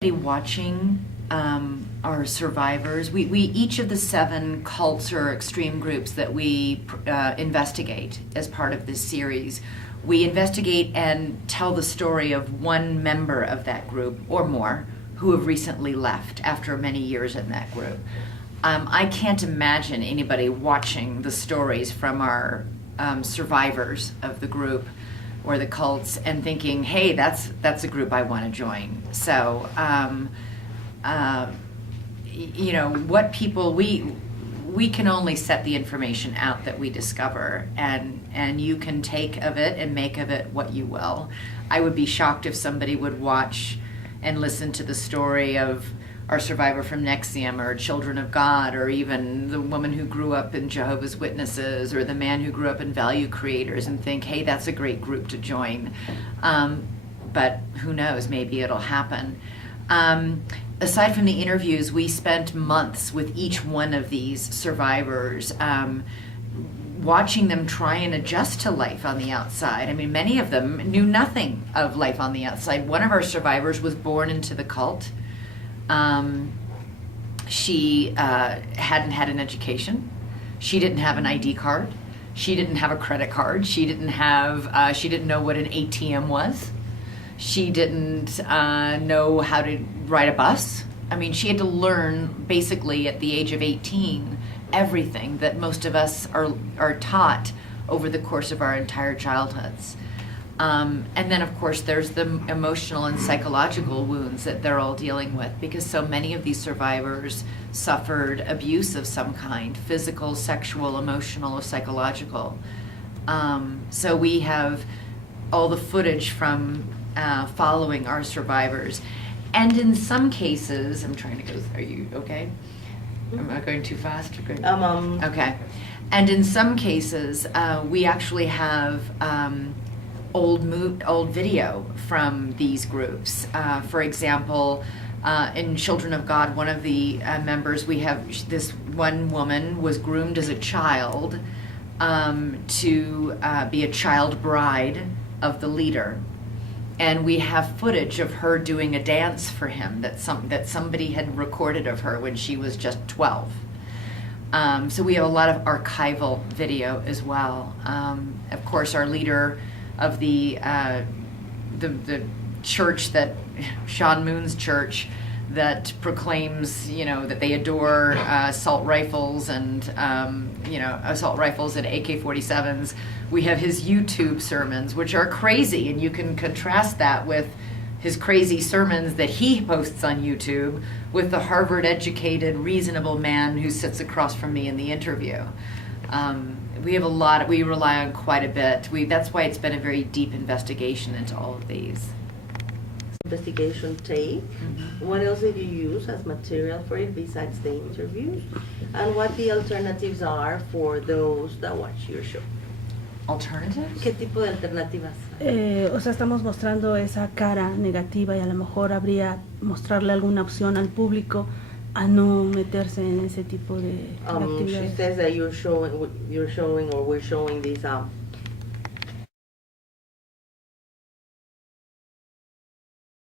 Watching our survivors, we each of the 7 cults or extreme groups that we investigate as part of this series, we investigate and tell the story of one member of that group or more who have recently left after many years in that group. I can't imagine anybody watching the stories from our survivors of the group or the cults and thinking, hey, that's a group I want to join. So, you know, what people, we can only set the information out that we discover, and you can take of it and make of it what you will. I would be shocked if somebody would watch and listen to the story of our survivor from NXIVM or Children of God, or even the woman who grew up in Jehovah's Witnesses, or the man who grew up in Value Creators, and think, hey, that's a great group to join. But who knows, maybe it'll happen. Aside from the interviews, we spent months with each one of these survivors, watching them try and adjust to life on the outside. I mean, many of them knew nothing of life on the outside. One of our survivors was born into the cult. She hadn't had an education. She didn't have an ID card. She didn't have a credit card. She didn't know what an ATM was. She didn't know how to ride a bus. I mean, she had to learn basically at the age of 18 everything that most of us are taught over the course of our entire childhoods. And then, of course, there's the emotional and psychological wounds that they're all dealing with, because so many of these survivors suffered abuse of some kind, physical, sexual, emotional, or psychological. So we have all the footage from following our survivors. And in some cases, I'm trying to go, are you okay? Am I going too fast? Okay. And in some cases, we actually have old video from these groups. For example, in Children of God, one of the members, we have this one woman was groomed as a child to be a child bride of the leader. And we have footage of her doing a dance for him that somebody had recorded of her when she was just 12. So we have a lot of archival video as well. Of course, our leader of the church, that Sean Moon's church, that proclaims, you know, that they adore assault rifles and assault rifles and AK-47s. We have his YouTube sermons, which are crazy, and you can contrast that with his crazy sermons that he posts on YouTube with the Harvard-educated, reasonable man who sits across from me in the interview. We have we rely on quite a bit. That's why it's been a very deep investigation into all of these. Investigation tape. Mm-hmm. What else did you use as material for it besides the interviews? And what the alternatives are for those that watch your show? Alternatives? ¿Qué tipo de alternativas? O sea, estamos mostrando esa cara negativa y a lo mejor habría mostrarle alguna opción al público a no meterse en ese tipo de actividades. She says that we're showing these